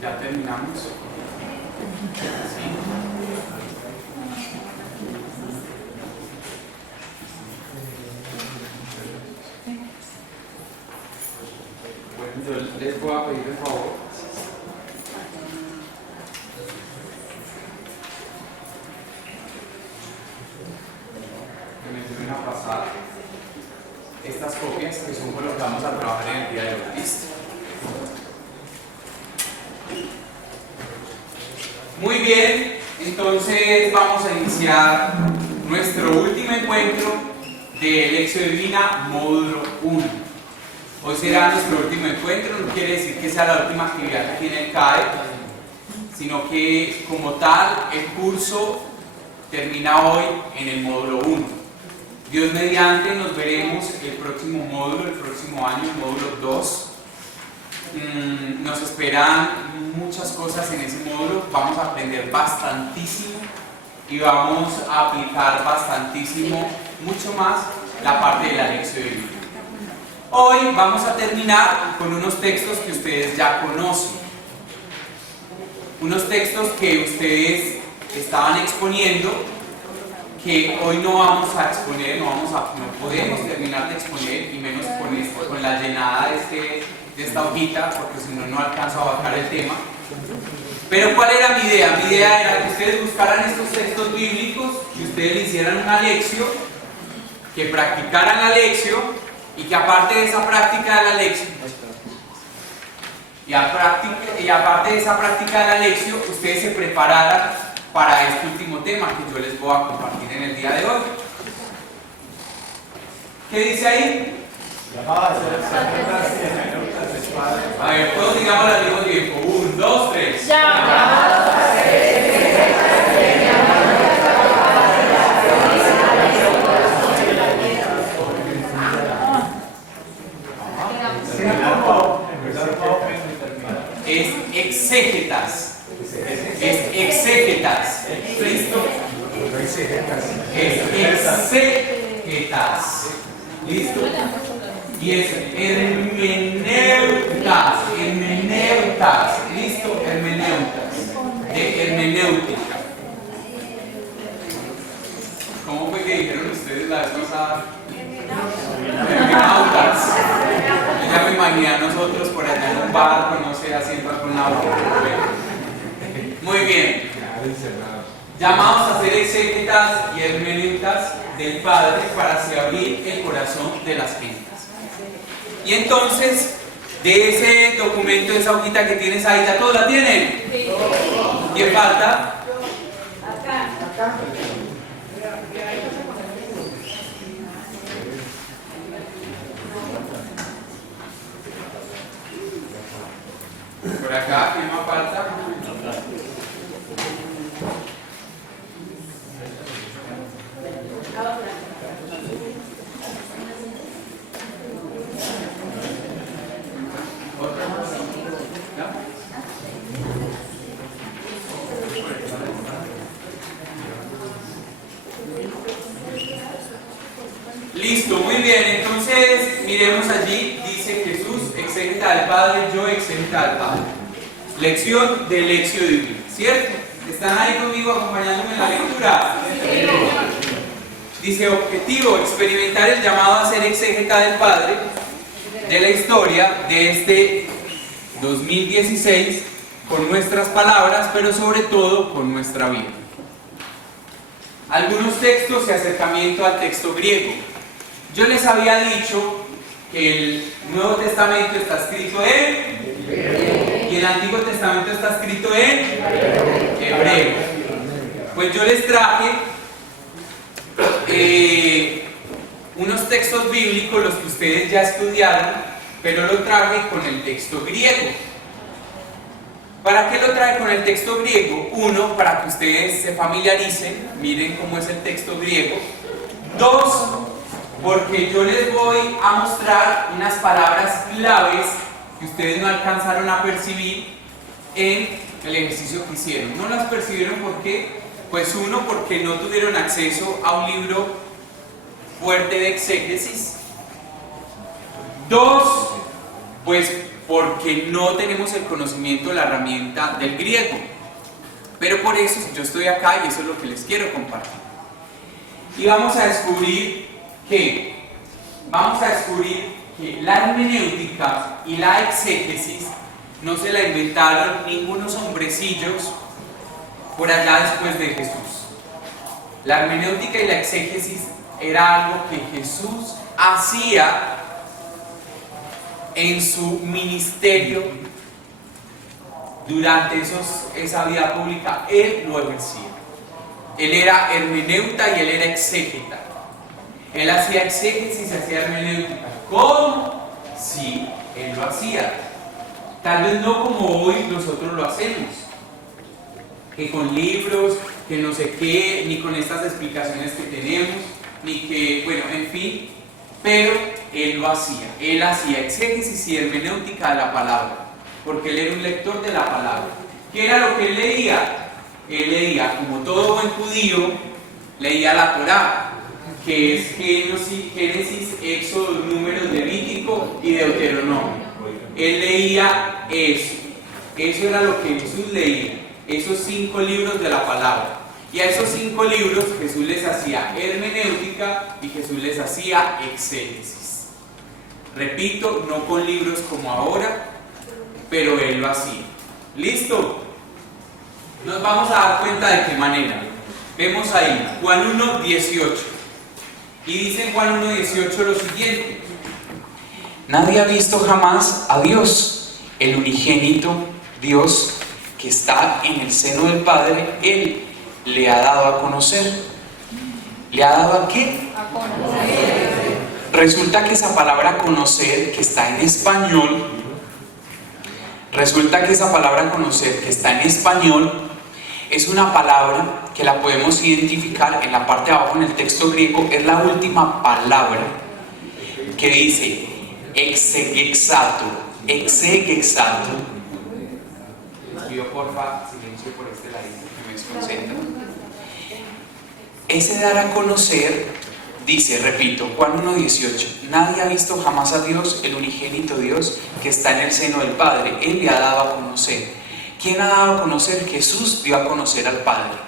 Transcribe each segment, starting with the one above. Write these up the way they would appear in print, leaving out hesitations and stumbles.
Ya terminamos. Sí. Bueno, yo les voy a pedir el favor. Que me ayuden a pasar estas copias que son con lo que vamos a trabajar en el día de hoy. ¿Listo? Muy bien, entonces vamos a iniciar nuestro último encuentro de Lección Divina módulo 1. Hoy será nuestro último encuentro, no quiere decir que sea la última actividad aquí en el CAE, sino que como tal el curso termina hoy en el módulo 1. Dios mediante nos veremos el próximo módulo, el próximo año, el módulo 2. Nos esperan muchas cosas en ese módulo, vamos a aprender bastantísimo y vamos a aplicar bastantísimo, mucho más, la parte de la lección divina. Hoy vamos a terminar con unos textos que ustedes ya conocen, unos textos que ustedes estaban exponiendo, que hoy no vamos a exponer, no podemos terminar de exponer, y menos con la llenada de esta hojita, porque si no, no alcanzo a abarcar el tema. Pero ¿cuál era mi idea? Mi idea era que ustedes buscaran estos textos bíblicos, que ustedes le hicieran una lección, que practicaran la lección, y que aparte de esa práctica de la lección, y aparte de esa práctica de la lección, ustedes se prepararan para este último tema que yo les voy a compartir en el día de hoy. ¿Qué dice ahí? A ver, todos digamos al mismo tiempo. 1, 2, 3. Es exégetas. Es exégetas. ¿Listo? Es exégetas. ¿Listo? Y es hermeneutas. Hermeneutas. ¿Listo? Hermeneutas. De hermenéutica. ¿Cómo fue que dijeron ustedes la vez pasada? Hermenautas. Yo ya me imaginé a nosotros por allá en un barco, no sé, haciendo alguna obra. Muy bien. Llamados a ser exégetas y hermeneutas del Padre para así abrir el corazón de las gentes. Y entonces, de ese documento, de esa hojita que tienes ahí, ¿ya todos la tienen? Sí. ¿Quién falta? Acá. Por acá, ¿quién más falta? Listo, muy bien, entonces miremos allí, dice Jesús, exégeta al Padre, yo exégeta al Padre. Lección de Lección Divina, ¿cierto? ¿Están ahí conmigo acompañándome en la lectura? Sí. Dice, objetivo, experimentar el llamado a ser exégeta del Padre de la historia de este 2016 con nuestras palabras, pero sobre todo con nuestra vida. Algunos textos y acercamiento al texto griego. Yo les había dicho que el Nuevo Testamento está escrito en y el Antiguo Testamento está escrito en hebreo. Pues yo les traje unos textos bíblicos, los que ustedes ya estudiaron, pero lo traje con el texto griego. ¿Para qué lo traje con el texto griego? Uno, para que ustedes se familiaricen, miren cómo es el texto griego. Dos, porque yo les voy a mostrar unas palabras claves que ustedes no alcanzaron a percibir en el ejercicio que hicieron. No las percibieron, ¿por qué? Pues uno, porque no tuvieron acceso a un libro fuerte de exégesis, Dos, pues porque no tenemos el conocimiento de la herramienta del griego. Pero por eso yo estoy acá y eso es lo que les quiero compartir. Y vamos a descubrir que la hermenéutica y la exégesis no se la inventaron ningunos hombrecillos por allá después de Jesús. La hermenéutica y la exégesis era algo que Jesús hacía en su ministerio durante esa vida pública. Él lo ejercía. Él era hermeneuta y él era exégeta. Él hacía exégesis y hacía hermenéutica. ¿Cómo? Sí, él lo hacía. Tal vez no como hoy nosotros lo hacemos, que con libros, que no sé qué, ni con estas explicaciones que tenemos, ni que, bueno, en fin, pero él lo hacía. Él hacía exégesis y hermenéutica de la palabra, porque él era un lector de la palabra. ¿Qué era lo que él leía? Él leía, como todo buen judío, leía la Torá, que es Génesis, Éxodo, Números, Levítico y Deuteronomio. Él leía eso. Eso era lo que Jesús leía, esos 5 libros de la palabra. Y a esos 5 libros Jesús les hacía hermenéutica y Jesús les hacía exégesis. Repito, no con libros como ahora, pero él lo hacía. ¿Listo? Nos vamos a dar cuenta de qué manera. Vemos ahí Juan 1:18. Y dice en Juan 1:18 lo siguiente: nadie ha visto jamás a Dios, el unigénito Dios que está en el seno del Padre, Él le ha dado a conocer. ¿Le ha dado a qué? A conocer. Resulta que esa palabra conocer, que está en español, es una palabra que la podemos identificar en la parte de abajo en el texto griego. Es la última palabra que dice exegexato. Exegexato. Les pido porfa silencio por este ladito que me desconcentra. Ese dar a conocer dice, repito, Juan 1:18: nadie ha visto jamás a Dios, el unigénito Dios que está en el seno del Padre. Él le ha dado a conocer. ¿Quién ha dado a conocer? Jesús dio a conocer al Padre.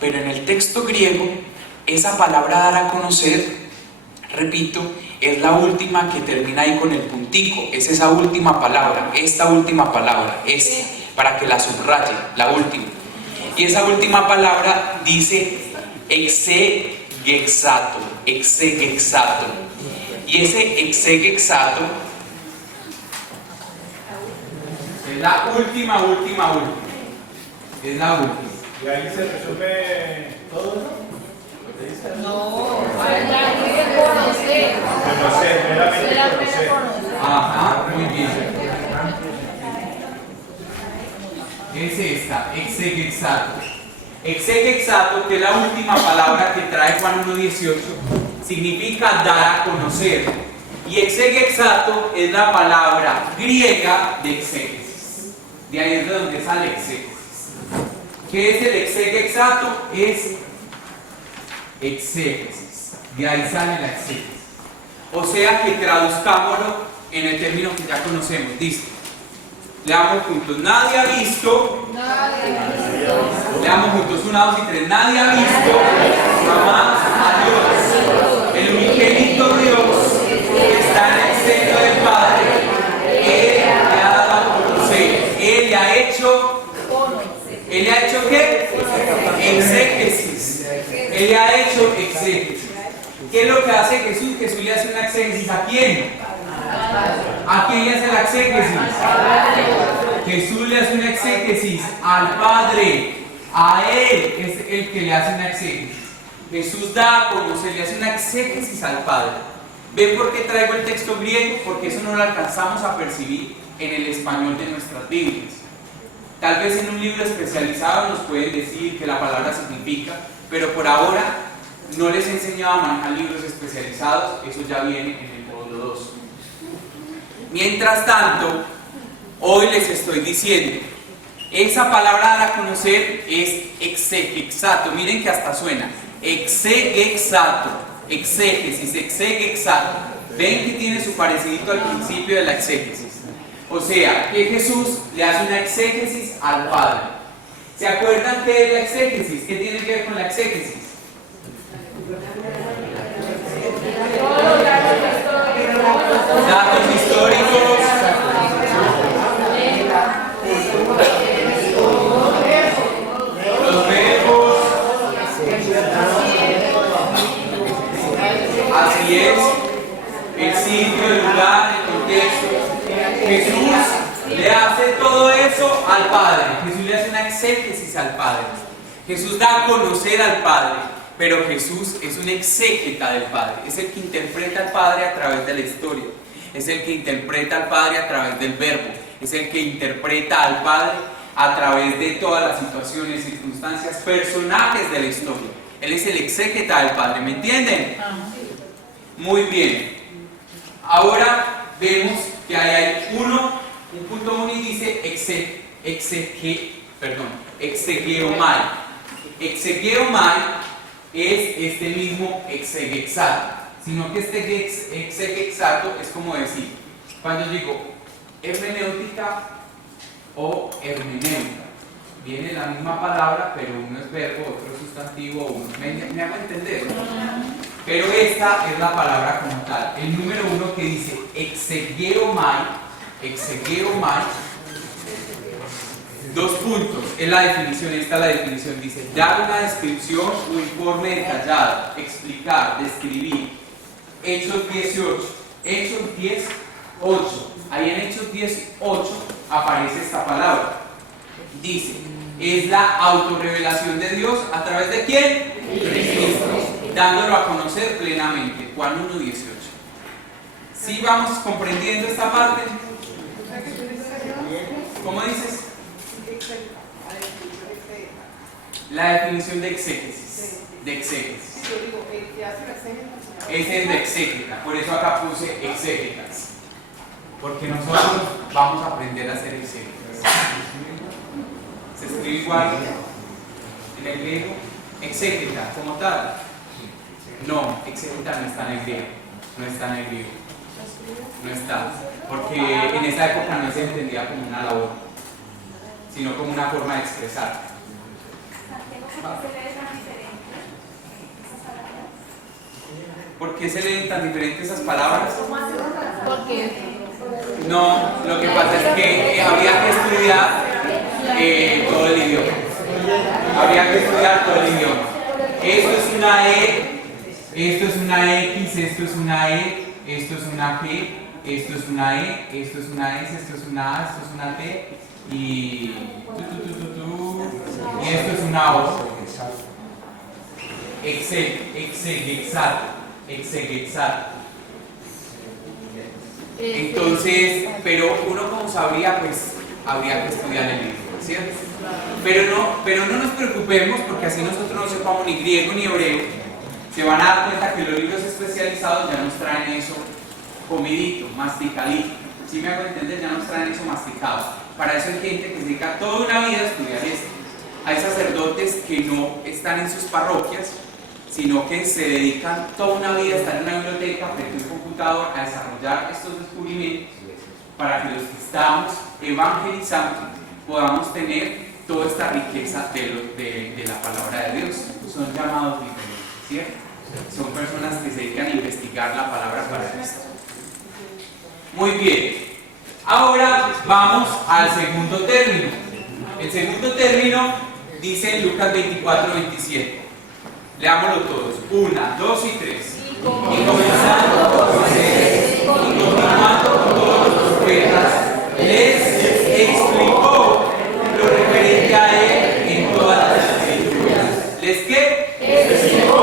Pero en el texto griego, esa palabra dar a conocer, repito, es la última que termina ahí con el puntico. Es esa última palabra, esta última palabra, esta, para que la subraye, la última. Y esa última palabra dice exegexato, exegexato. Y ese exegexato es la última. Es la última. ¿Y ahí se resume todo eso? No, conocer. Conocer, meramente conocer. Ajá, muy bien. Es esta, exegexato. Exegexato, que es la última palabra que trae Juan 1:18, significa dar a conocer. Y exegexato es la palabra griega de exégesis. De ahí es de donde sale exégesis. ¿Qué es el exegexato? Es exégesis. De ahí sale la exégesis. O sea que traduzcámoslo en el término que ya conocemos. Dice, leamos juntos: nadie ha visto. Leamos juntos, 1, 2 y 3. Nadie ha visto jamás a Dios, el unigénito Dios que está en el seno del Padre. Él le ha dado a conocer. Él le ha hecho ¿qué? Exégesis. Él le ha hecho exégesis. ¿Qué es lo que hace Jesús? Jesús le hace una exégesis. ¿A quién? ¿A quién le hace la exégesis? Jesús le hace una exégesis al Padre. A Él es el que le hace una exégesis. Jesús da a conocer, le hace una exégesis al Padre. ¿Ven por qué traigo el texto griego? Porque eso no lo alcanzamos a percibir en el español de nuestras Biblias. Tal vez en un libro especializado nos pueden decir que la palabra significa, pero por ahora no les he enseñado a manejar libros especializados. Eso ya viene en el módulo 2. Mientras tanto, hoy les estoy diciendo, esa palabra dar a conocer es exegexato. Miren que hasta suena exegexato, exégesis, exegexato. Ven que tiene su parecidito al principio de la exégesis. O sea, que Jesús le hace una exégesis al Padre. ¿Se acuerdan qué es la exégesis? ¿Qué tiene que ver con la exégesis? Datos históricos. Los verbos. Así es. El sitio, el lugar, el contexto. Jesús le hace todo eso al Padre. Jesús le hace una exégesis al Padre. Jesús da a conocer al Padre, pero Jesús es un exégeta del Padre. Es el que interpreta al Padre a través de la historia. Es el que interpreta al Padre a través del verbo. Es el que interpreta al Padre a través de todas las situaciones, circunstancias, personajes de la historia. Él es el exégeta del Padre. ¿Me entienden? Muy bien. Ahora vemos que ahí hay un punto 1 y dice exegeomai. Exegeomai es este mismo exegexato, sino que este exegexato es como decir, cuando digo hermenéutica o hermenéutica, viene la misma palabra, pero uno es verbo, otro es sustantivo, me hago entender, ¿no? Pero esta es la palabra como tal. El número 1 que dice exegeomai, dos puntos, es la definición, esta es la definición, dice dar una descripción o informe detallado, explicar, describir. Hechos 18, Hechos 10, 8, ahí en Hechos 10, 8 aparece esta palabra, dice, es la autorrevelación de Dios a través de ¿quién? De Cristo, dándolo a conocer plenamente. Juan 1, 18. ¿Sí vamos comprendiendo esta parte? ¿Cómo dices? La definición de exégesis. Ese es de exégeta, por eso acá puse exégetas. Porque nosotros vamos a aprender a hacer exégetas. Se escribe igual en el griego, exégeta, como tal. No, exégeta no está en el griego. No está en el griego. No está. Porque en esa época no se entendía como una labor, sino como una forma de expresar. ¿Por qué se leen tan diferentes esas palabras? ¿Por qué? No, lo que pasa es que habría que estudiar todo el idioma. Habría que estudiar todo el idioma. Esto es una E, esto es una X, esto es una E, esto es una G, esto es una E, esto es una S, esto es una A, esto es una T y esto es una O. Exegexato. Entonces, pero uno como sabría, pues habría que estudiar el idioma, ¿cierto? Pero no nos preocupemos porque así nosotros no sepamos ni griego ni hebreo, se van a dar cuenta que los libros especializados ya nos traen eso comidito, masticadito. ¿Sí me hago entender? Ya nos traen eso masticado. Para eso hay gente que se dedica toda una vida a estudiar esto. Hay sacerdotes que no están en sus parroquias, sino que se dedican toda una vida a estar en una biblioteca frente a un computador a desarrollar estos descubrimientos para que los que estamos evangelizando podamos tener toda esta riqueza de la palabra de Dios. Son llamados diferentes, ¿cierto? Son personas que se dedican a investigar la palabra para Cristo. Muy bien. Ahora vamos al segundo término. El segundo término dice en Lucas 24, 27. Leámoslo todos. 1, 2 y 3. Y comenzando por Moisés y continuando por todos los profetas, les explicó lo referente a él en todas las escrituras. ¿Les qué? Explicó.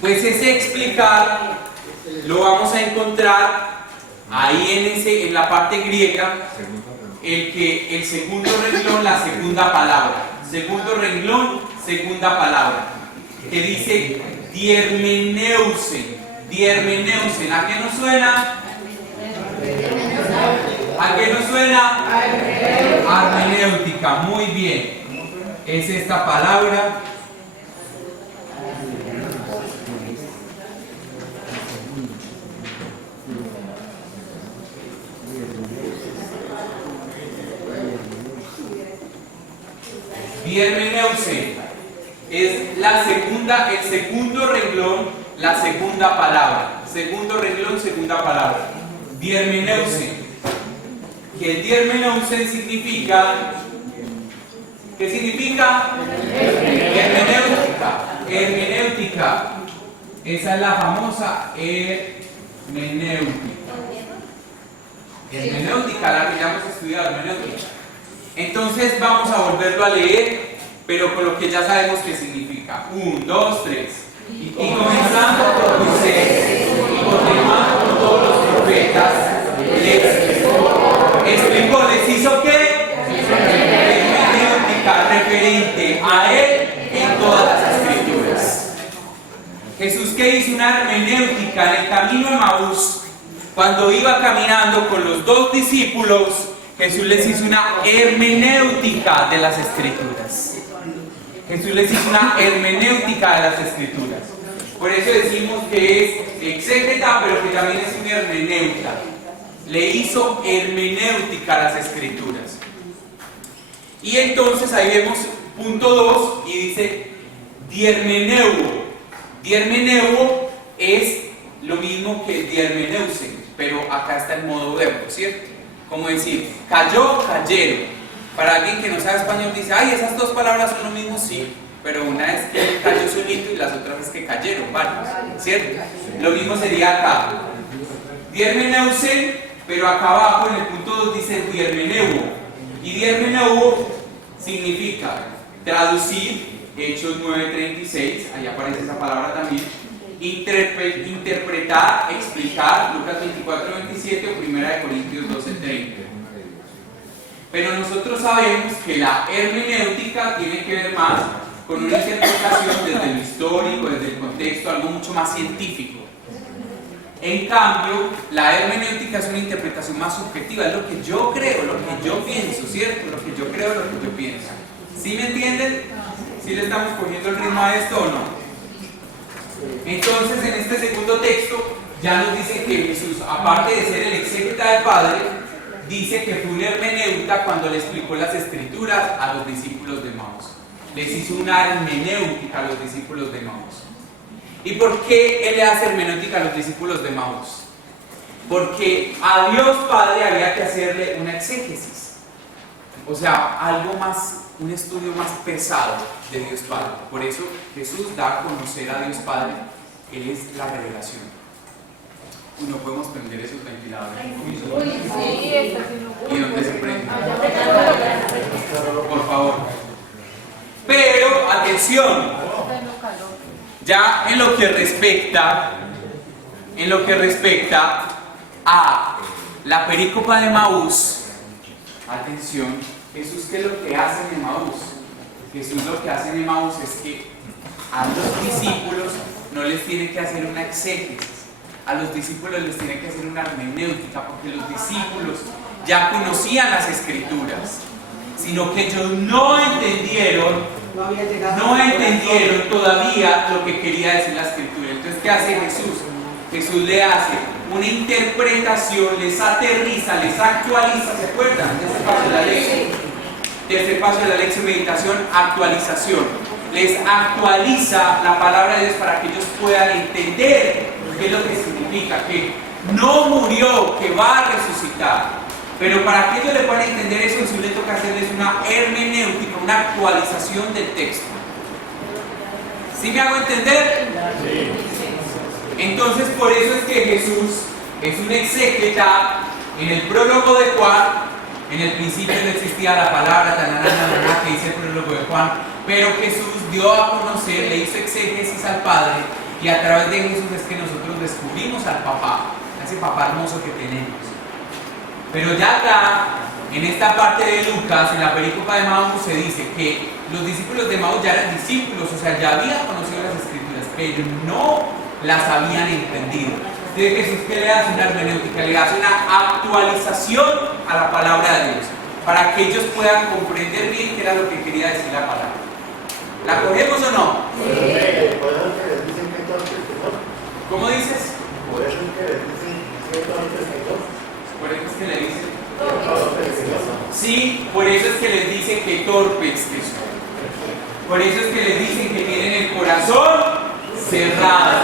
Pues ese explicar lo vamos a encontrar ahí en la parte griega, el segundo renglón, la segunda palabra. Segundo renglón, segunda palabra, que dice diermeneusen. Diermeneusen, ¿a qué nos suena? ¿A qué nos suena? Hermenéutica, muy bien. Es esta palabra. Diermeneusen es el segundo renglón, la segunda palabra. Segundo renglón, segunda palabra. Diermeneusen. Que el Diermeneusen significa, ¿qué significa? Hermenéutica. Hermenéutica. Esa es la famosa hermenéutica. Hermenéutica, la que ya hemos estudiado, hermenéutica. Entonces vamos a volverlo a leer, pero con lo que ya sabemos qué significa. 1, 2, 3. Y comenzando por Moisés y continuando por todos los profetas, les hizo qué? Hermenéutica referente a él en todas las escrituras. Jesús que hizo una hermenéutica en el camino de Maús, cuando iba caminando con los 2 discípulos, Jesús les hizo una hermenéutica de las escrituras. Jesús les hizo una hermenéutica de las escrituras. Por eso decimos que es exégeta, pero que también es una hermeneuta. Le hizo hermenéutica a las escrituras. Y entonces ahí vemos punto 2 y dice diermeneuo. Diermeneuo es lo mismo que diermeneusen, pero acá está en modo verbo, ¿cierto? Como decir, cayó, cayeron. Para alguien que no sabe español dice, ay, esas 2 palabras son lo mismo, sí, pero una es que cayó solito y las otras es que cayeron, ¿vale? ¿Cierto? Lo mismo sería acá. Diermeneusen, pero acá abajo en el punto 2 dice diermeneuo. Y diermeneuo significa traducir, Hechos 9:36, ahí aparece esa palabra también. Interpretar, explicar, Lucas 24:27 o 1 Corintios 12:30. Pero nosotros sabemos que la hermenéutica tiene que ver más con una interpretación desde lo histórico, desde el contexto, algo mucho más científico. En cambio, la hermenéutica es una interpretación más subjetiva, es lo que yo creo, lo que yo pienso, ¿cierto? Lo que yo creo, lo que yo pienso. ¿Sí me entienden? ¿Sí le estamos cogiendo el ritmo a esto o no? Entonces, en este segundo texto ya nos dice que Jesús, aparte de ser el exégeta del Padre, dice que fue un hermeneuta cuando le explicó las escrituras a los discípulos de Maús. Les hizo una hermenéutica a los discípulos de Maús. ¿Y por qué él le hace hermenéutica a los discípulos de Maús? Porque a Dios Padre había que hacerle una exégesis. O sea, algo más, un estudio más pesado de Dios Padre. Por eso Jesús da a conocer a Dios Padre. Él es la revelación. No podemos prender esos ventiladores. ¿Y dónde se prende? Por favor. Pero, atención. Ya en lo que respecta a la perícopa de Maús, atención, Jesús, ¿qué es lo que hace en Maús? Jesús lo que hace en Maús es que a los discípulos no les tiene que hacer una exégesis, a los discípulos les tiene que hacer una hermenéutica, porque los discípulos ya conocían las escrituras, sino que ellos no entendieron todavía lo que quería decir la escritura. Entonces, ¿qué hace Jesús? Jesús le hace una interpretación, les aterriza, les actualiza. ¿Se acuerdan? Tercer paso de la lección. Tercer paso de la lección, meditación, actualización. Les actualiza la palabra de Dios para que ellos puedan entender qué es lo que significa, que no murió, que va a resucitar. Pero para que ellos le puedan entender eso, Jesús le toca hacerles una hermenéutica, una actualización del texto. ¿Sí me hago entender? Sí. Entonces, por eso es que Jesús es un exégeta. En el prólogo de Juan, en el principio no existía la palabra, que dice el prólogo de Juan, pero Jesús dio a conocer, le hizo exégesis al Padre, y a través de Jesús es que nosotros descubrimos al papá, a ese papá hermoso que tenemos. Pero ya acá, en esta parte de Lucas, en la perícopa de Maús, se dice que los discípulos de Maús ya eran discípulos, o sea, ya habían conocido las escrituras, pero no las habían entendido. Entonces Jesús, ¿qué le hace? Una hermenéutica, le hace una actualización a la palabra de Dios, para que ellos puedan comprender bien qué era lo que quería decir la palabra. ¿La cogemos o no? Sí. ¿Cómo dices? Por eso es que les dicen Por eso es que le dicen. Sí, por eso es que les dice que torpes que son. Por eso es que les dicen que tienen el corazón cerrado.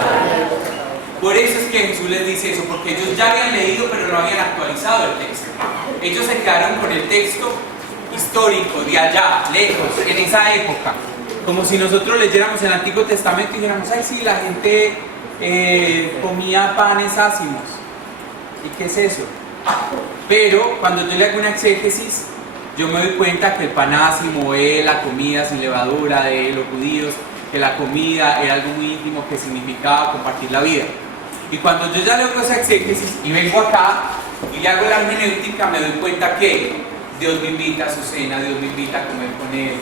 Por eso es que Jesús les dice eso, porque ellos ya habían leído pero no habían actualizado el texto. Ellos se quedaron con el texto histórico de allá, lejos, en esa época. Como si nosotros leyéramos el Antiguo Testamento y dijéramos, ay sí, la gente comía panes ácimos. ¿Y qué es eso? Pero cuando yo le hago una exégesis, yo me doy cuenta que el pan ácimo es la comida sin levadura de los judíos, que la comida era algo muy íntimo que significaba compartir la vida. Y cuando yo ya leo esa exégesis y vengo acá y le hago la hermenéutica, me doy cuenta que Dios me invita a su cena, Dios me invita a comer con Él.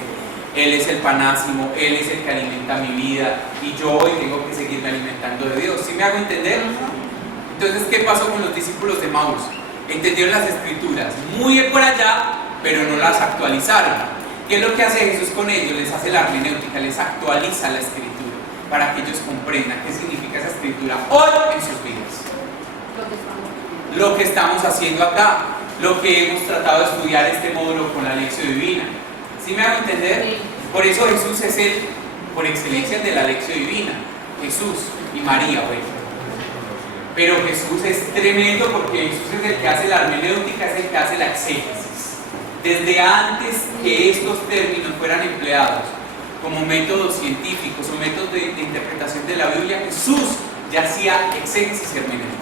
Él es el panásimo, Él es el que alimenta mi vida y yo hoy tengo que seguirme alimentando de Dios. ¿Sí me hago entender? Entonces, ¿qué pasó con los discípulos de Maús? Entendieron las escrituras muy bien por allá, pero no las actualizaron. ¿Qué es lo que hace Jesús con ellos? Les hace la hermenéutica, les actualiza la escritura para que ellos comprendan qué significa esa escritura hoy en sus vidas. Lo que estamos haciendo acá, lo que hemos tratado de estudiar este módulo con la lección divina. ¿Sí me hago entender? Sí. Por eso Jesús es el, por excelencia, de la lección divina. Jesús y María, bueno. Pero Jesús es tremendo porque Jesús es el que hace la hermenéutica, es el que hace la exégesis. Desde antes que estos términos fueran empleados como métodos científicos o métodos de interpretación de la Biblia, Jesús ya hacía exégesis hermenéutica.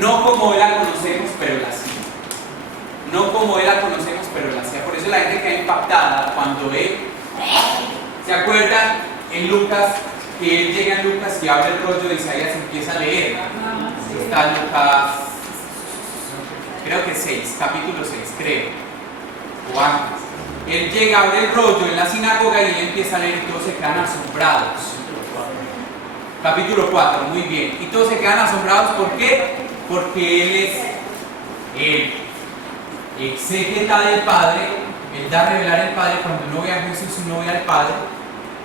No como hoy la conocemos, pero la hacía. No como hoy la conocemos, pero la hacía. Por eso la gente queda impactada cuando ve. ¿Se acuerdan en Lucas? Que él llega en Lucas y abre el rollo de Isaías y empieza a leer. Está en Lucas, creo que 6, capítulo 6, creo. O antes. Él llega, abre el rollo en la sinagoga y él empieza a leer y todos se quedan asombrados. Capítulo 4, muy bien. Y todos se quedan asombrados, ¿por qué? Porque él es el exégeta del Padre, él da a revelar el Padre cuando uno ve a Jesús, uno ve al Padre,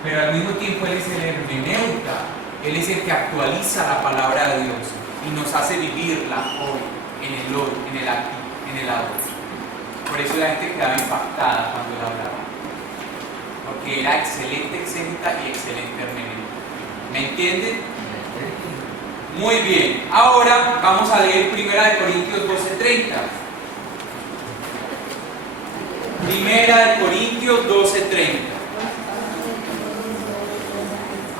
pero al mismo tiempo él es el hermeneuta, él es el que actualiza la palabra de Dios y nos hace vivirla hoy, en el hoy, en el aquí, en el ahora. Por eso la gente quedaba impactada cuando él hablaba, porque era excelente exégeta y excelente hermeneuta. ¿Me entienden? Muy bien, ahora vamos a leer 1 Corintios 12:30. 1 Corintios 12:30.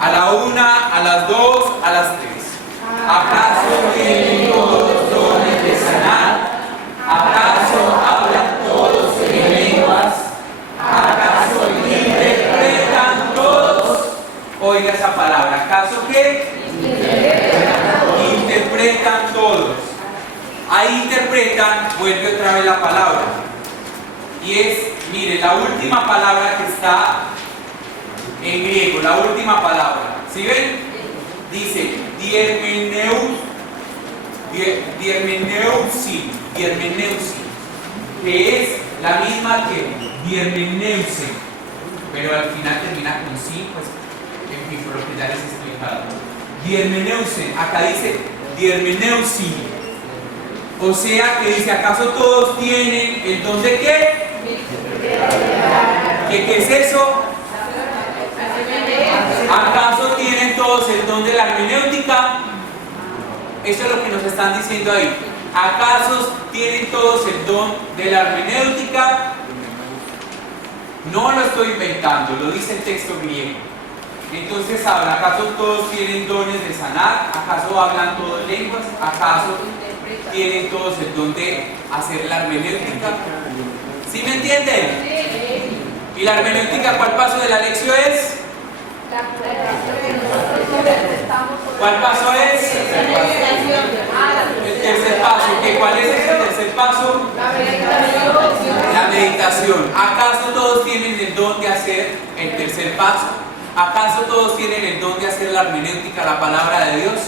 A la 1, a las 2, a las 3. ¿Acaso tienen todos dones de sanar? ¿Acaso hablan todos en lenguas? ¿Acaso interpretan todos? Oiga esa palabra. ¿Acaso qué? Interpretan todos. Ahí interpretan, vuelve otra vez la palabra. Y es, mire, la última palabra que está en griego, la última palabra. ¿Sí ven? Dice diermeneusin, que es la misma que diermeneusen, pero al final termina con sí, pues, en fin, por lo que ya les he explicado. Diermeneusen, acá dice diermeneusin. O sea que dice, ¿acaso todos tienen el don de qué? ¿Qué es eso? ¿Acaso tienen todos el don de la hermenéutica? Eso es lo que nos están diciendo ahí. ¿Acaso tienen todos el don de la hermenéutica? No lo estoy inventando, lo dice el texto griego. Entonces habla, ¿acaso todos tienen dones de sanar? ¿Acaso hablan todos lenguas? ¿Acaso tienen todos el don de hacer la hermenéutica? ¿Sí me entienden? ¿Y la hermenéutica cuál paso de la lección es? ¿Cuál paso es? El tercer paso. ¿Cuál es ese tercer paso? La meditación. ¿Acaso todos tienen el don de hacer el tercer paso? ¿Acaso todos tienen el don de hacer la hermenéutica, la palabra de Dios?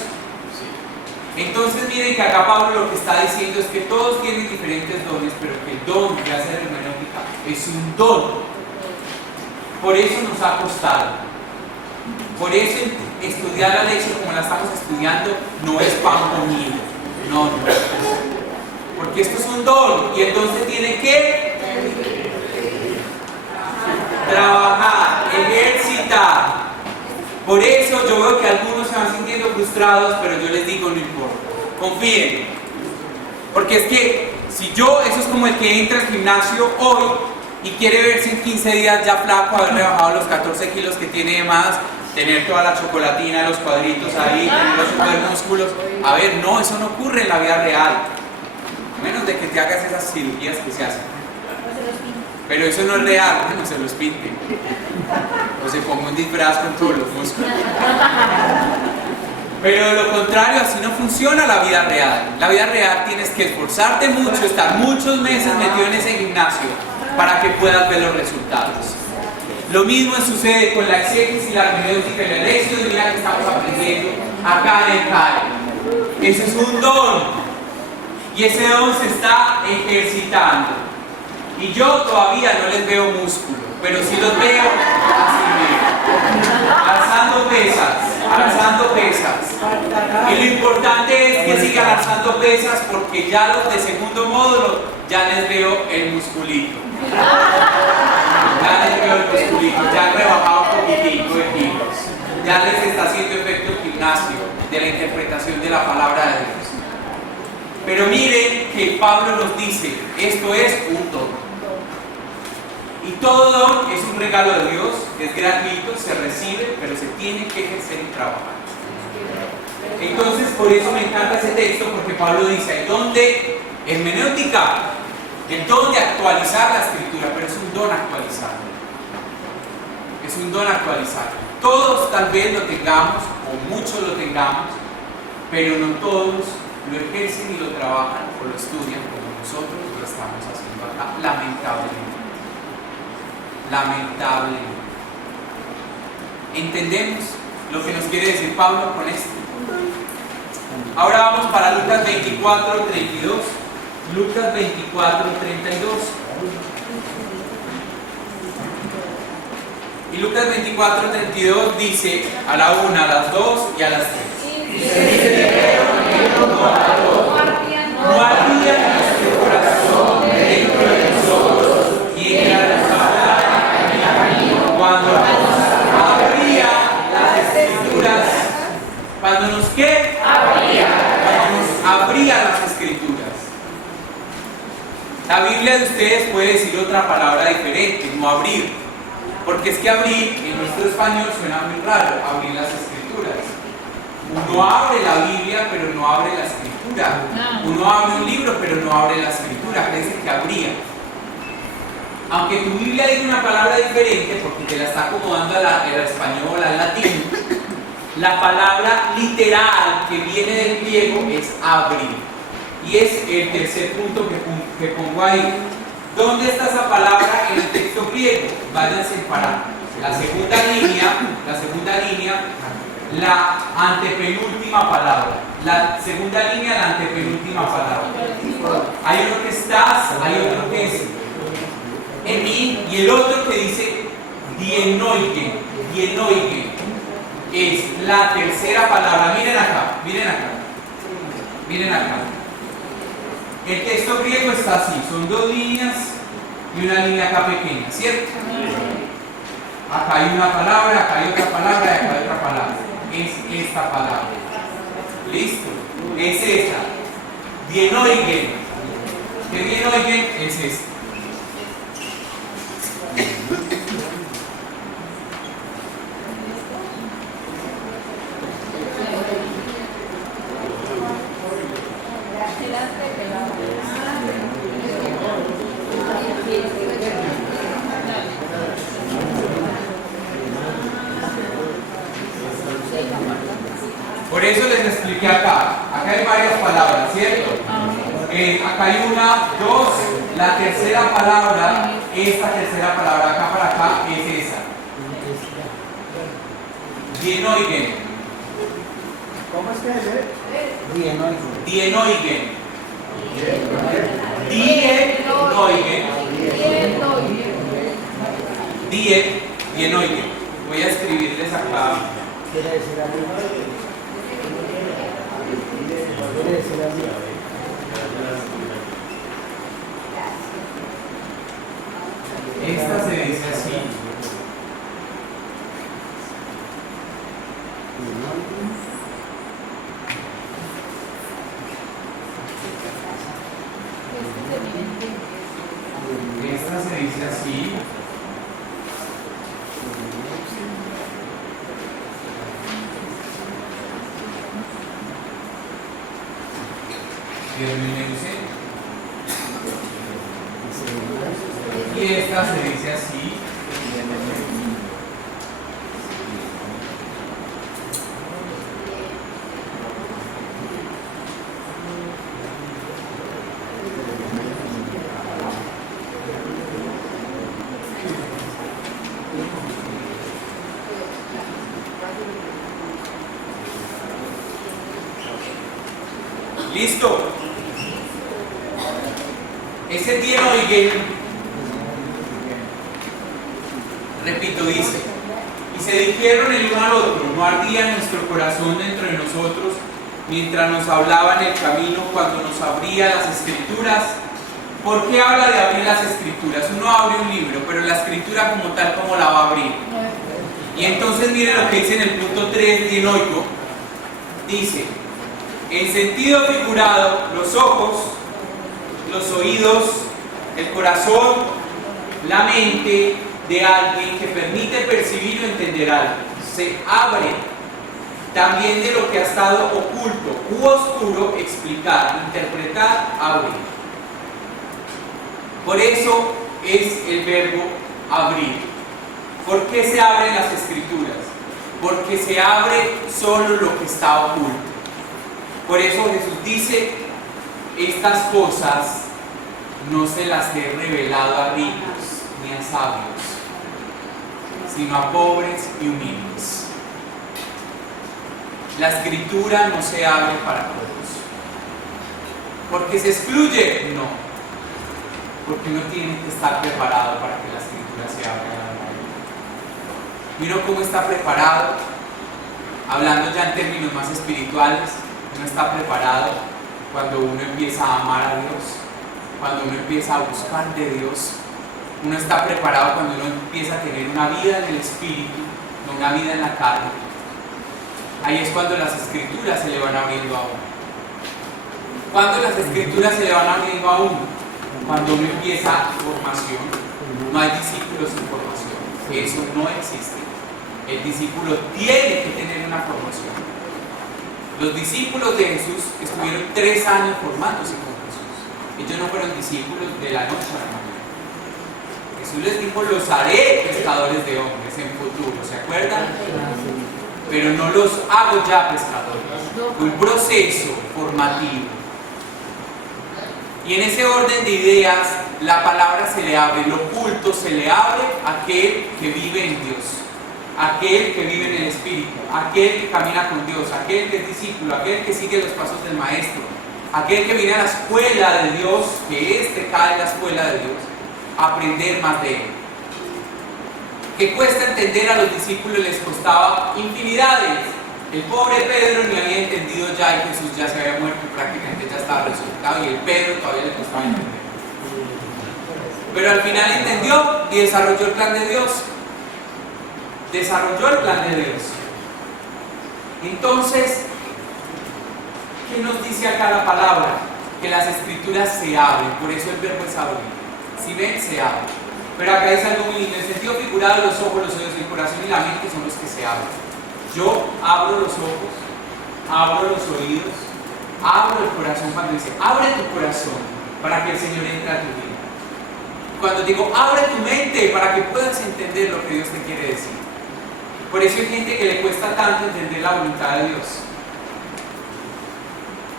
Entonces miren que acá Pablo lo que está diciendo es que todos tienen diferentes dones, pero que el don de hacer hermenéutica es un don. Por eso nos ha costado. Por eso estudiar la lección como la estamos estudiando no es pan comido. No. Porque esto es un don y el don se tiene que trabajar. El resultar. Por eso yo veo que algunos se van sintiendo frustrados, pero yo les digo, no importa, confíen. Porque es que si yo, eso es como el que entra al gimnasio hoy y quiere verse en 15 días ya flaco, haber rebajado los 14 kilos que tiene de más, tener toda la chocolatina, los cuadritos ahí, tener los super músculos. A ver, no, eso no ocurre en la vida real. A menos de que te hagas esas cirugías que se hacen. Pero eso no es real, no se los pinten. O se ponga un disfraz con todos los músculos. Pero de lo contrario, así no funciona la vida real. La vida real tienes que esforzarte mucho, estar muchos meses metido en ese gimnasio para que puedas ver los resultados. Lo mismo sucede con la exégesis y la hermenéutica y la lección de vida que estamos aprendiendo acá en el CAE. Ese es un don y ese don se está ejercitando. Y yo todavía no les veo músculo, pero sí los veo así mismo, alzando pesas. Y lo importante es que sigan alzando pesas porque ya los de segundo módulo ya les veo el musculito. Ya les veo el musculito, ya han rebajado un poquitico de kilos. Ya les está haciendo efecto el gimnasio de la interpretación de la palabra de Dios. Pero miren que Pablo nos dice, esto es un don. Y todo don es un regalo de Dios, es gratuito, se recibe, pero se tiene que ejercer y trabajar. Entonces, por eso me encanta ese texto, porque Pablo dice, el don de hermenéutica, el don de actualizar la escritura, pero es un don actualizar. Es un don actualizar. Todos tal vez lo tengamos, o muchos lo tengamos, pero no todos lo ejercen y lo trabajan o lo estudian como nosotros lo estamos haciendo acá, lamentablemente. ¿Entendemos lo que nos quiere decir Pablo con esto? Ahora vamos para Lucas 24, 32. Lucas 24, 32. Y Lucas 24, 32 dice a la 1, a las 2 y a las 3. No había en nuestro corazón dentro de nosotros y en la cuando nos abría las escrituras, cuando nos ¿qué? Cuando nos abría las escrituras. La Biblia de ustedes puede decir otra palabra diferente, no abrir, porque es que abrir en nuestro español suena muy raro, abrir las escrituras. Uno abre la Biblia, pero no abre la escritura. Uno abre un libro, pero no abre la escritura, parece que abría. Aunque tu Biblia dice una palabra diferente, porque te la está acomodando al español, al latín, la palabra literal que viene del griego es abrir. Y es el tercer punto que pongo ahí. ¿Dónde está esa palabra en el texto griego? Váyanse para la segunda línea, la antepenúltima palabra. La segunda línea, la antepenúltima palabra. Hay uno que estás, hay otro que es en mí, y el otro que dice dienoigen, es la tercera palabra. Miren acá. El texto griego está así, son dos líneas y una línea acá pequeña, ¿cierto? Acá hay una palabra, acá hay otra palabra y acá hay otra palabra. Es esta palabra. ¿Listo? Es esta. Dienoigen. ¿Qué dienoigen? Es esta. Por eso les expliqué acá hay varias palabras, ¿cierto? Acá hay una, dos, la tercera palabra, esta tercera palabra acá para acá es esa. Dienoigen. ¿Cómo es que es? Dienoigen. Dienoigen. Voy a escribirles acá. Quiere decir amigo. Quiere decir amigo. Esta se dice así. Y esta se dice así. ¿Listo? Ese tiene oído. Repito, dice: y se dijeron el uno al otro, no ardía nuestro corazón dentro de nosotros mientras nos hablaba en el camino cuando nos abría las escrituras. ¿Por qué habla de abrir las escrituras? Uno abre un libro, pero la escritura como tal, ¿cómo la va a abrir? Y entonces miren lo que dice en el punto 3 del 8. Dice: en sentido figurado, los ojos, los oídos, el corazón, la mente de alguien que permite percibir o entender algo. Se abre también de lo que ha estado oculto u oscuro, explicar, interpretar, abrir. Por eso es el verbo abrir. ¿Por qué se abren las escrituras? Porque se abre solo lo que está oculto. Por eso Jesús dice: estas cosas no se las he revelado a ricos ni a sabios, sino a pobres y humildes. La escritura no se abre para todos. ¿Porque se excluye? No. Porque uno tiene que estar preparado para que la escritura se abra a la mayoría. Mira cómo está preparado, hablando ya en términos más espirituales. Uno está preparado cuando uno empieza a amar a Dios, cuando uno empieza a buscar de Dios. Uno está preparado cuando uno empieza a tener una vida en el espíritu, no una vida en la carne. Ahí es cuando las escrituras se le van abriendo a uno. Cuando las escrituras se le van abriendo a uno, cuando uno empieza formación. No hay discípulos sin formación. Eso no existe. El discípulo tiene que tener una formación. Los discípulos de Jesús estuvieron 3 años formándose con Jesús. Ellos no fueron discípulos de la noche a la mañana. Jesús les dijo: los haré pescadores de hombres en futuro, ¿se acuerdan? Pero no los hago ya pescadores. Fue un proceso formativo. Y en ese orden de ideas, la palabra se le abre, lo oculto se le abre a aquel que vive en Dios, aquel que vive en el Espíritu, aquel que camina con Dios, aquel que es discípulo, aquel que sigue los pasos del Maestro, aquel que viene a la escuela de Dios, que cae en la escuela de Dios, a aprender más de Él. ¿Qué cuesta entender? A los discípulos les costaba infinidades. El pobre Pedro ni había entendido ya, y Jesús ya se había muerto y prácticamente ya estaba resucitado, y el Pedro todavía le costaba entender. Pero al final entendió y desarrolló el plan de Dios. Desarrolló el plan de Dios. Entonces, ¿qué nos dice acá la palabra? Que las escrituras se abren, por eso el verbo es abrir. Si ven, se abre. Pero acá dice algo muy lindo: en sentido figurado, los ojos, los oídos, el corazón y la mente son los que se abren. Yo abro los ojos, abro los oídos, abro el corazón. Cuando dice abre tu corazón para que el Señor entre a tu vida. Cuando digo abre tu mente para que puedas entender lo que Dios te quiere decir. Por eso hay gente que le cuesta tanto entender la voluntad de Dios.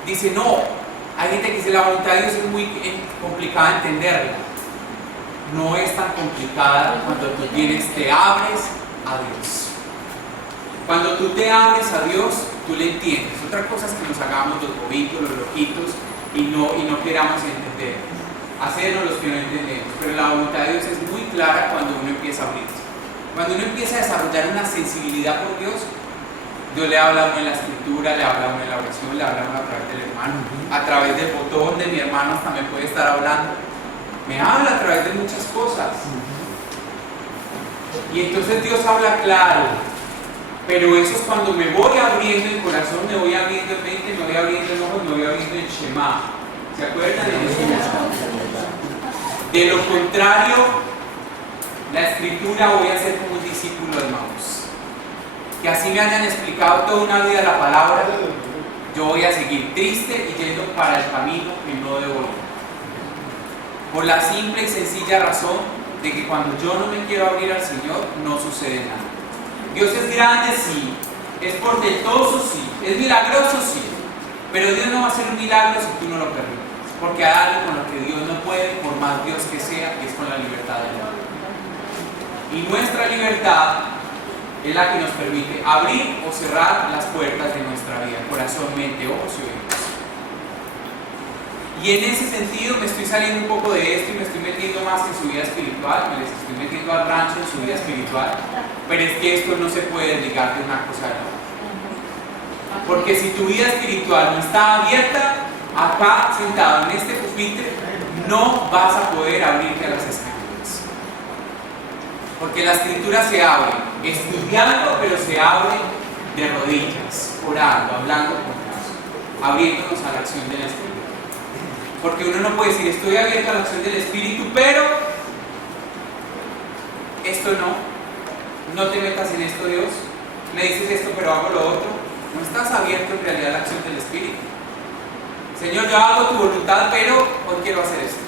Dice: no, hay gente que dice la voluntad de Dios es muy complicada entenderla. No es tan complicada cuando tú te abres a Dios. Cuando tú te abres a Dios, tú le entiendes. Otra cosa es que nos hagamos los bobitos, los loquitos y no queramos entender. Hacernos los que no entendemos. Pero la voluntad de Dios es muy clara cuando uno empieza a abrirse. Cuando uno empieza a desarrollar una sensibilidad por Dios, Dios le habla a uno en la escritura, le habla a uno en la oración, le habla a uno a través del hermano, a través del botón de mi hermano hasta me puede estar hablando. Me habla a través de muchas cosas. Y entonces Dios habla claro. Pero eso es cuando me voy abriendo el corazón, me voy abriendo el mente, me voy abriendo el ojo, me voy abriendo el Shema. ¿Se acuerdan de eso? De lo contrario, la escritura voy a ser como un discípulo de Maús. Que así me hayan explicado toda una vida la palabra, yo voy a seguir triste y yendo para el camino que no debo ir. Por la simple y sencilla razón de que cuando yo no me quiero abrir al Señor, no sucede nada. Dios es grande, sí. Es portentoso, sí. Es milagroso, sí. Pero Dios no va a hacer un milagro si tú no lo permites. Porque hay algo con lo que Dios no puede, por más Dios que sea, que es con la libertad del hombre. Y nuestra libertad es la que nos permite abrir o cerrar las puertas de nuestra vida, corazón, mente, ojos y oídos. Y en ese sentido me estoy saliendo un poco de esto y me estoy metiendo más en su vida espiritual, me les estoy metiendo al rancho en su vida espiritual, pero es que esto no se puede desligar de una cosa a la otra. Porque si tu vida espiritual no está abierta, acá sentado en este pupitre, no vas a poder abrirte a las escrituras. Porque la escritura se abre estudiando, pero se abre de rodillas, orando, hablando con Dios, abriéndonos a la acción del Espíritu. Porque uno no puede decir, estoy abierto a la acción del Espíritu, pero esto no te metas en esto, Dios, me dices esto, pero hago lo otro. No estás abierto en realidad a la acción del Espíritu. Señor, yo hago tu voluntad, pero hoy quiero hacer esto.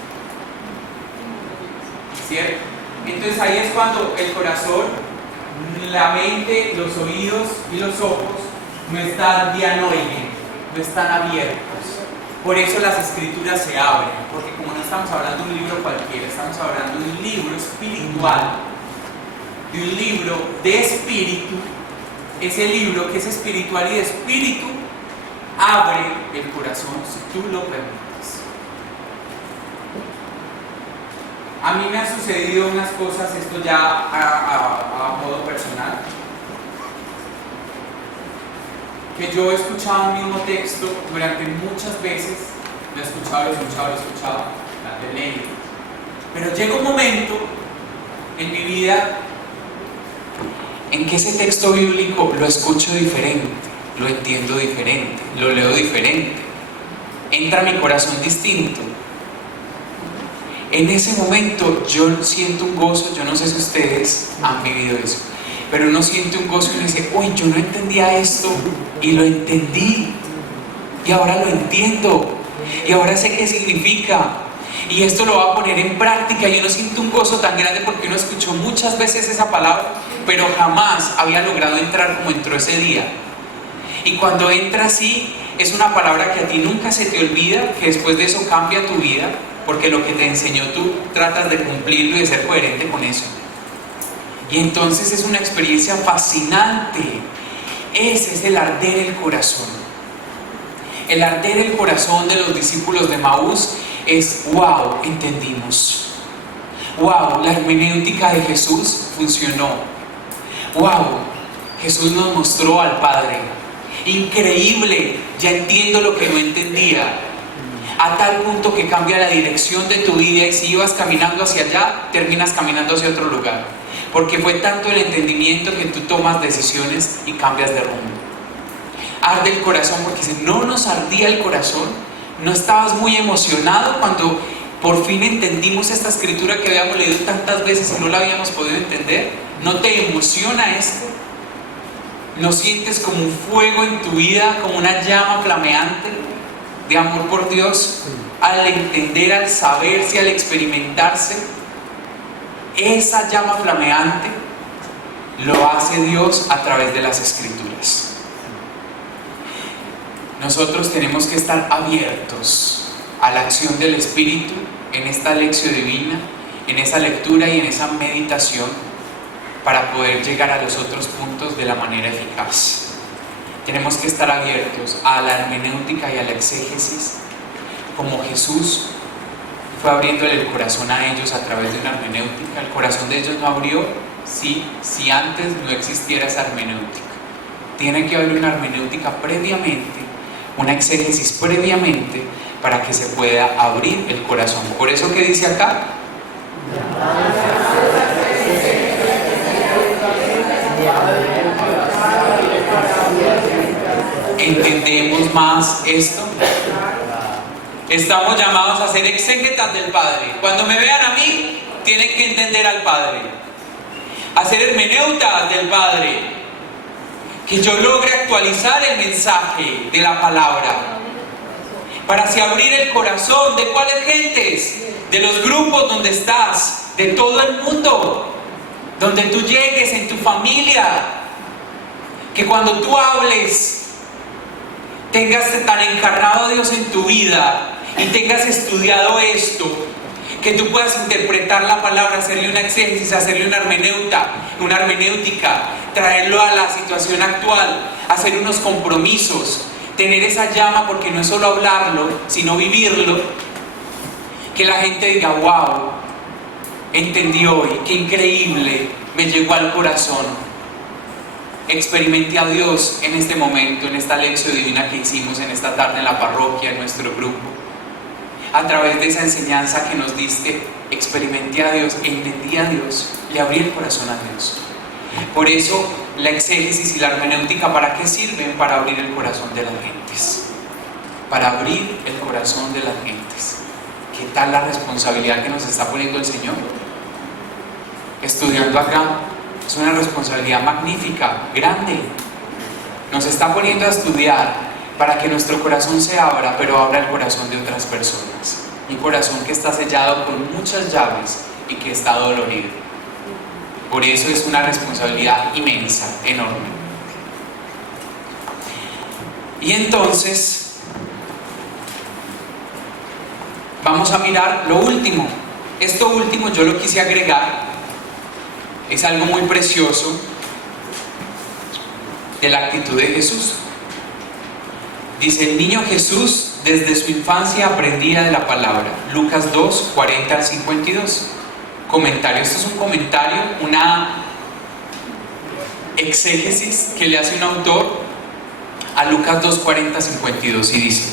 ¿Cierto? Entonces ahí es cuando el corazón, la mente, los oídos y los ojos no están dianoigen, no están abiertos. Por eso las escrituras se abren, porque como no estamos hablando de un libro cualquiera, estamos hablando de un libro espiritual, de un libro de espíritu. Ese libro que es espiritual y de espíritu abre el corazón si tú lo permites. A mí me han sucedido unas cosas, esto ya a modo personal, que yo he escuchado un mismo texto durante muchas veces, lo he escuchado, la de ley. Pero llega un momento en mi vida en que ese texto bíblico lo escucho diferente, lo entiendo diferente, lo leo diferente, entra a mi corazón distinto. En ese momento yo siento un gozo, yo no sé si ustedes han vivido eso, pero uno siente un gozo y uno dice, uy, yo no entendía esto y lo entendí y ahora lo entiendo y ahora sé qué significa y esto lo va a poner en práctica y uno siente un gozo tan grande porque uno escuchó muchas veces esa palabra pero jamás había logrado entrar como entró ese día. Y cuando entra así, es una palabra que a ti nunca se te olvida, que después de eso cambia tu vida, porque lo que te enseñó tú tratas de cumplirlo y de ser coherente con eso. Y entonces es una experiencia fascinante. Ese es el arder del corazón. El arder del corazón de los discípulos de Maús es, wow, entendimos. Wow, la hermenéutica de Jesús funcionó. Wow, Jesús nos mostró al Padre. Increíble, ya entiendo lo que no entendía. A tal punto que cambia la dirección de tu vida y si ibas caminando hacia allá, terminas caminando hacia otro lugar. Porque fue tanto el entendimiento que tú tomas decisiones y cambias de rumbo. Arde el corazón porque si no nos ardía el corazón, no estabas muy emocionado cuando por fin entendimos esta escritura que habíamos leído tantas veces y no la habíamos podido entender. ¿No te emociona esto? ¿No sientes como un fuego en tu vida, como una llama flameante de amor por Dios al entender, al saberse, al experimentarse? Esa llama flameante lo hace Dios a través de las escrituras. Nosotros tenemos que estar abiertos a la acción del Espíritu en esta lección divina, en esa lectura y en esa meditación para poder llegar a los otros puntos de la manera eficaz. Tenemos que estar abiertos a la hermenéutica y a la exégesis como Jesús fue abriéndole el corazón a ellos a través de una hermenéutica. El corazón de ellos no abrió si antes no existiera esa hermenéutica. Tiene que haber una hermenéutica previamente, una exégesis previamente para que se pueda abrir el corazón. Por eso que dice acá, ¿entendemos más esto? Estamos llamados a ser exégetas del Padre. Cuando me vean a mí, tienen que entender al Padre. A ser hermeneutas del Padre. que yo logre actualizar el mensaje de la palabra, para así abrir el corazón. ¿De cuáles gentes? De los grupos donde estás, de todo el mundo, donde tú llegues, en tu familia, que cuando tú hables tengas tan encarnado a Dios en tu vida y tengas estudiado esto, que tú puedas interpretar la palabra, hacerle una exégesis, hacerle una hermenéutica, traerlo a la situación actual, hacer unos compromisos, tener esa llama, porque no es solo hablarlo, sino vivirlo, que la gente diga: wow, entendí hoy, qué increíble, me llegó al corazón. Experimenté a Dios en este momento, en esta lección divina que hicimos en esta tarde en la parroquia, en nuestro grupo. A través de esa enseñanza que nos diste, experimenté a Dios, entendí a Dios, le abrí el corazón a Dios. Por eso la exégesis y la hermenéutica, ¿para qué sirven? Para abrir el corazón de las gentes. Para abrir el corazón de las gentes. ¿Qué tal la responsabilidad que nos está poniendo el Señor? Estudiando acá es una responsabilidad magnífica, grande. Nos está poniendo a estudiar para que nuestro corazón se abra, pero abra el corazón de otras personas. Un corazón que está sellado con muchas llaves y que está dolorido. Por eso es una responsabilidad inmensa, enorme. Y entonces vamos a mirar lo último. Esto último yo lo quise agregar. Es algo muy precioso de la actitud de Jesús. Dice: el niño Jesús desde su infancia aprendía de la palabra. Lucas 2, 40 al 52. Comentario. Esto es un comentario, una exégesis que le hace un autor a Lucas 2, 40, 52, y dice: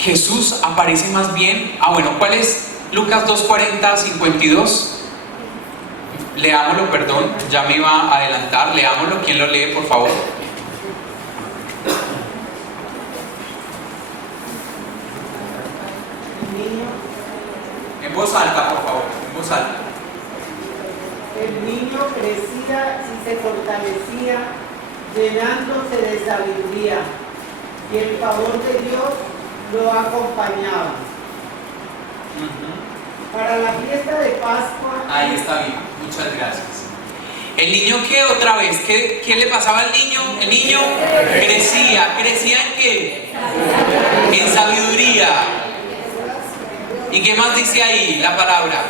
Jesús aparece más bien... ¿cuál es Lucas 2, 40, 52? Leámoslo, perdón, ya me iba a adelantar. Leámoslo. ¿Quién lo lee, por favor? En voz alta, por favor, en voz alta. El niño crecía y se fortalecía, llenándose de sabiduría, y el favor de Dios lo acompañaba. Para la fiesta de Pascua... Ahí está bien, muchas gracias. ¿El niño qué otra vez? ¿Qué le pasaba al niño? El niño crecía. ¿Crecía en qué? En sabiduría. ¿Y qué más dice ahí la palabra?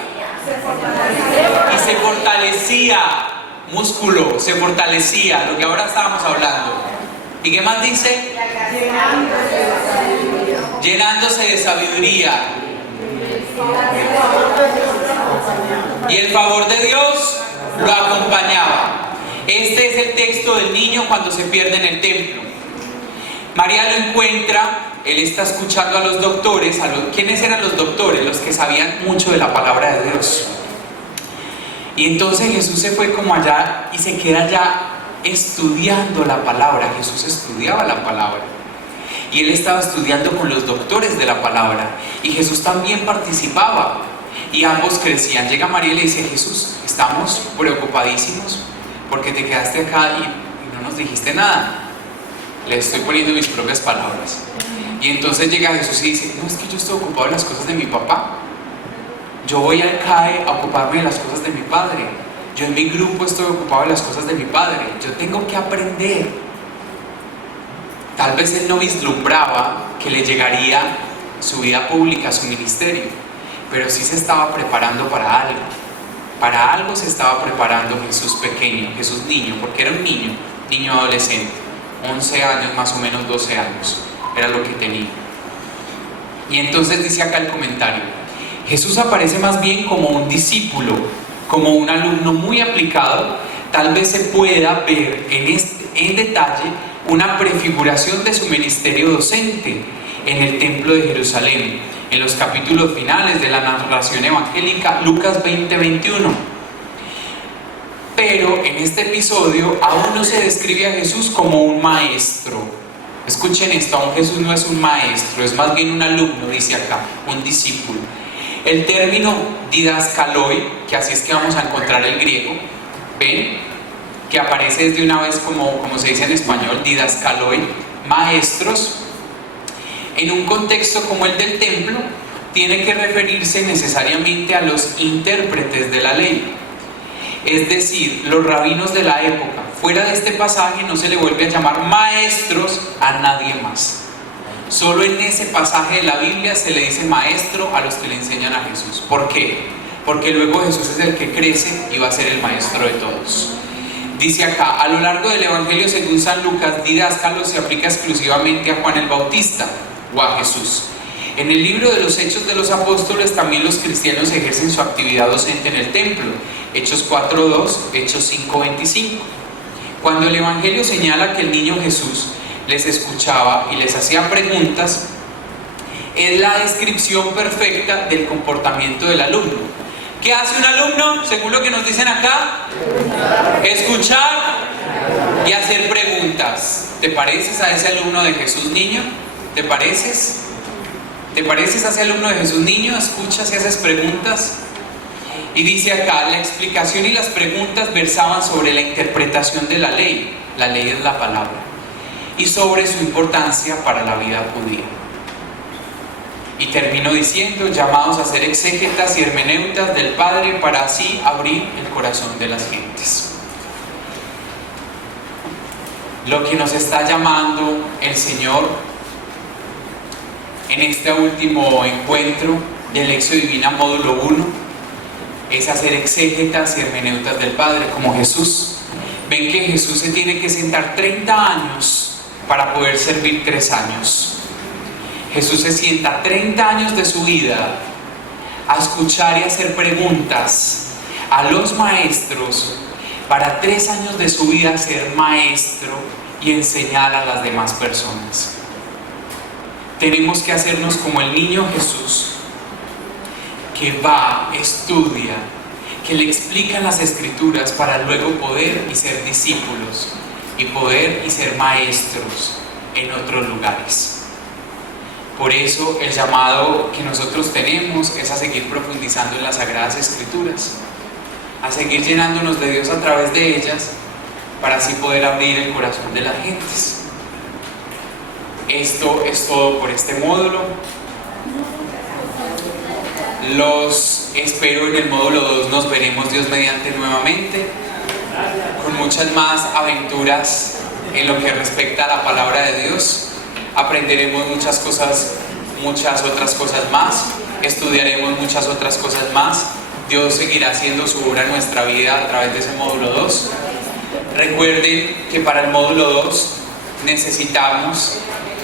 Y se fortalecía. Músculo, se fortalecía, lo que ahora estábamos hablando. ¿Y qué más dice? Llenándose de sabiduría. Y el favor de Dios lo acompañaba. Este es el texto del niño cuando se pierde en el templo. María lo encuentra. Él está escuchando a los doctores. ¿Quiénes eran los doctores? Los que sabían mucho de la palabra de Dios. Y entonces Jesús se fue como allá y se queda allá estudiando la palabra. Jesús estudiaba la palabra. Y él estaba estudiando con los doctores de la palabra. Y Jesús también participaba. Y ambos crecían. Llega María y le dice: Jesús, estamos preocupadísimos porque te quedaste acá y no nos dijiste nada. Le estoy poniendo mis propias palabras. Y entonces llega Jesús y dice: no, es que yo estoy ocupado en las cosas de mi papá. Yo voy al CAE a ocuparme de las cosas de mi padre. Yo en mi grupo estoy ocupado de las cosas de mi padre. Yo tengo que aprender. Tal vez él no vislumbraba que le llegaría su vida pública, su ministerio, pero sí se estaba preparando para algo. Para algo se estaba preparando Jesús pequeño, Jesús niño, porque era un niño adolescente, 11 años, más o menos 12 años, era lo que tenía. Y entonces dice acá el comentario: Jesús aparece más bien como un discípulo, como un alumno muy aplicado. Tal vez se pueda ver en detalle una prefiguración de su ministerio docente en el templo de Jerusalén, en los capítulos finales de la narración evangélica, Lucas 20-21. Pero en este episodio aún no se describe a Jesús como un maestro. Escuchen esto: aún Jesús no es un maestro, es más bien un alumno, dice acá, un discípulo. El término didaskaloi, que así es que vamos a encontrar el griego, ¿ven? que aparece desde una vez como se dice en español, didaskaloi, maestros, en un contexto como el del templo, tiene que referirse necesariamente a los intérpretes de la ley. Es decir, los rabinos de la época. Fuera de este pasaje no se le vuelve a llamar maestros a nadie más. Solo en ese pasaje de la Biblia se le dice maestro a los que le enseñan a Jesús. ¿Por qué? Porque luego Jesús es el que crece y va a ser el maestro de todos. Dice acá, a lo largo del Evangelio según San Lucas, didáscalo se aplica exclusivamente a Juan el Bautista o a Jesús. En el libro de los Hechos de los Apóstoles también los cristianos ejercen su actividad docente en el templo. Hechos 4:2, Hechos 5:25. Cuando el Evangelio señala que el niño Jesús les escuchaba y les hacía preguntas, es la descripción perfecta del comportamiento del alumno. ¿Qué hace un alumno? Según lo que nos dicen acá, escuchar y hacer preguntas. ¿Te pareces a ese alumno de Jesús niño? ¿Te pareces? ¿Te pareces a ese alumno de Jesús niño? ¿Escuchas y haces preguntas? Y dice acá, la explicación y las preguntas versaban sobre la interpretación de la ley. La ley es la palabra. Y sobre su importancia para la vida judía. Y termino diciendo, llamados a ser exégetas y hermeneutas del Padre para así abrir el corazón de las gentes. Lo que nos está llamando el Señor en este último encuentro de Lección Divina módulo 1 es hacer exégetas y hermeneutas del Padre como Jesús. Ven que Jesús se tiene que sentar 30 años para poder servir 3 años. Jesús se sienta 30 años de su vida a escuchar y hacer preguntas a los maestros para 3 años de su vida ser maestro y enseñar a las demás personas. Tenemos que hacernos como el niño Jesús, que va, estudia, que le explican las escrituras para luego poder y ser discípulos y poder y ser maestros en otros lugares. Por eso el llamado que nosotros tenemos es a seguir profundizando en las Sagradas Escrituras, a seguir llenándonos de Dios a través de ellas, para así poder abrir el corazón de las gentes. Esto es todo por este módulo. Los espero en el módulo 2, nos veremos Dios mediante nuevamente, con muchas más aventuras en lo que respecta a la palabra de Dios. Aprenderemos muchas cosas, muchas otras cosas más, estudiaremos muchas otras cosas más. Dios seguirá haciendo su obra en nuestra vida a través de ese módulo 2. Recuerden que para el módulo 2 necesitamos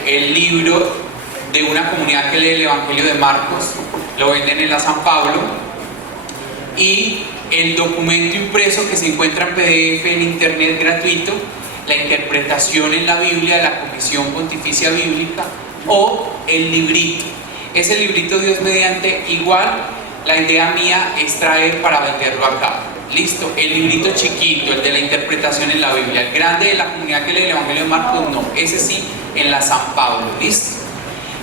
el libro de una comunidad que lee el Evangelio de Marcos, lo venden en la San Pablo, y el documento impreso que se encuentra en PDF en internet gratuito, la interpretación en la Biblia de la Comisión Pontificia Bíblica, o el librito. Ese librito Dios mediante, igual la idea mía es traer para venderlo acá. Listo, el librito chiquito, el de la interpretación en la Biblia. El grande de la comunidad que lee el Evangelio de Marcos, no, ese sí en la San Pablo. Listo.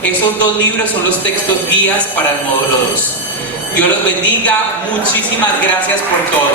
Esos 2 libros son los textos guías para el módulo 2. Dios los bendiga, muchísimas gracias por todo.